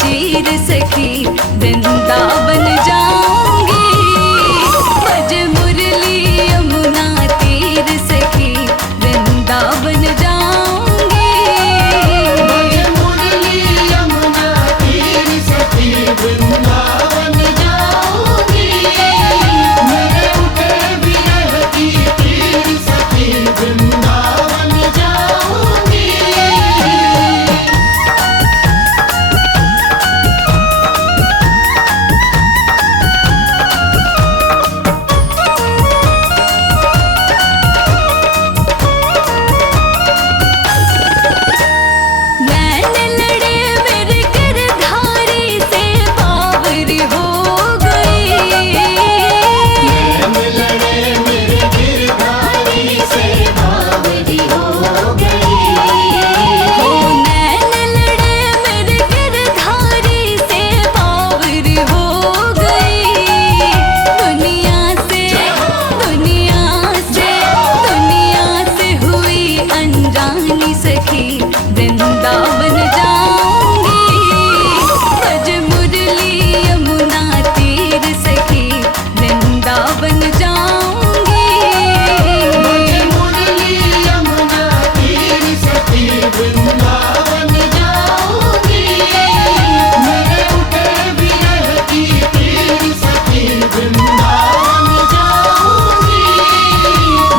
चीर सखी वृंदावन जाऊंगी। बज मुरली यमुना तीर सखी वृंदावन जाऊंगी। बज मुरली यमुना तीर सखी वृंदावन जाऊंगी। मेरे उठे विरह की तीर सखी वृंदावन जाऊंगी। वृंदावन जाऊंगी। बज मुरली यमुना तीर सखी वृंदावन जाऊंगी। बज मुरली यमुना तीर सखी वृंदावन जाऊंगी। मेरे उठे विरह की तीर सखी वृंदावन जाऊंगी।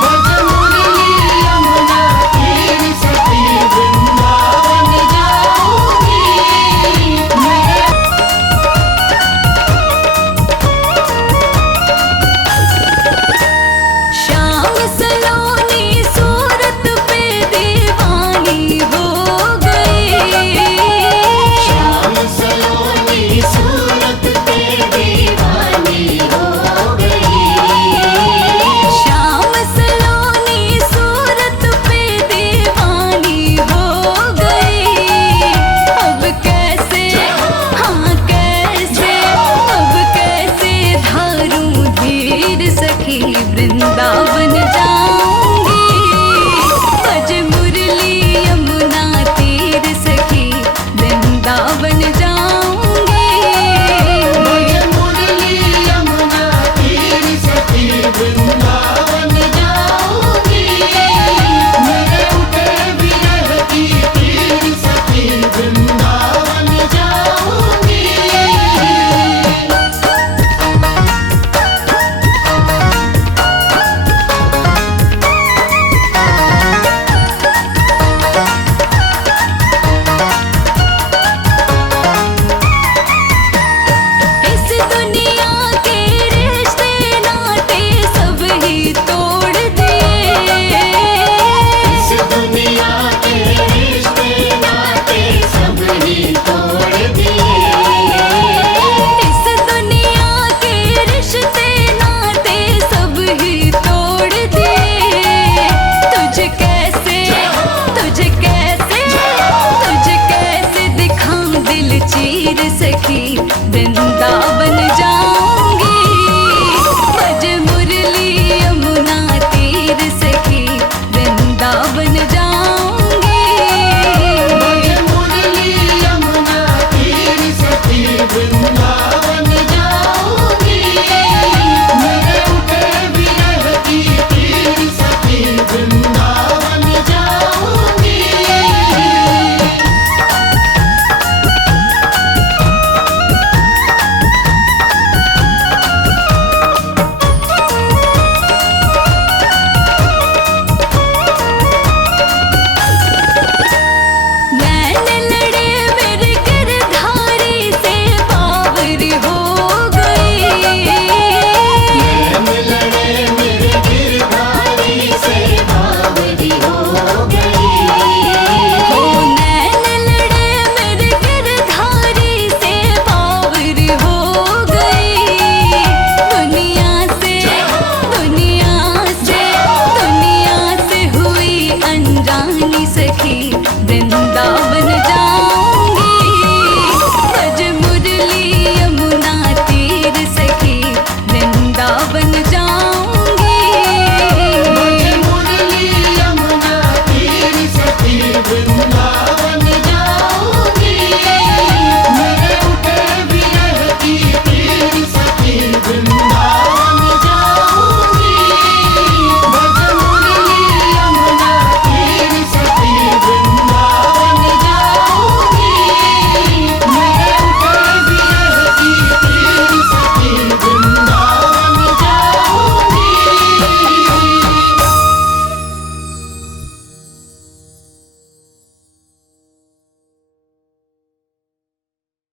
बज मुरली यमुना तीर सखी वृंदावन जाऊंगी। मेरे श्याम सलोनी सूरत पे दीवानी हो गई। श्याम सलोनी सूरत पे दीवानी हो गई। श्याम सलोनी सूरत पे दीवानी हो गई। अब कैसे हाँ कैसे अब कैसे धारूं धीर सखी वृंदावन जाऊंगी। बज मुरली यमुना तीर सखी वृंदावन जाऊंगी। बज मुरली यमुना तीर सखी वृंदावन जाऊंगी। मेरे उठे विरह की तीर सखी वृंदावन जाऊंगी। इस दुनिया के रिश्ते नाते सब ही तोड़ दिए। इस दुनिया के रिश्ते नाते सब ही तोड़ दिए। इस दुनिया के रिश्ते नाते सब ही तोड़ दिए। तुझे कैसे दिखाऊं दिल चीर सखी वृंदावन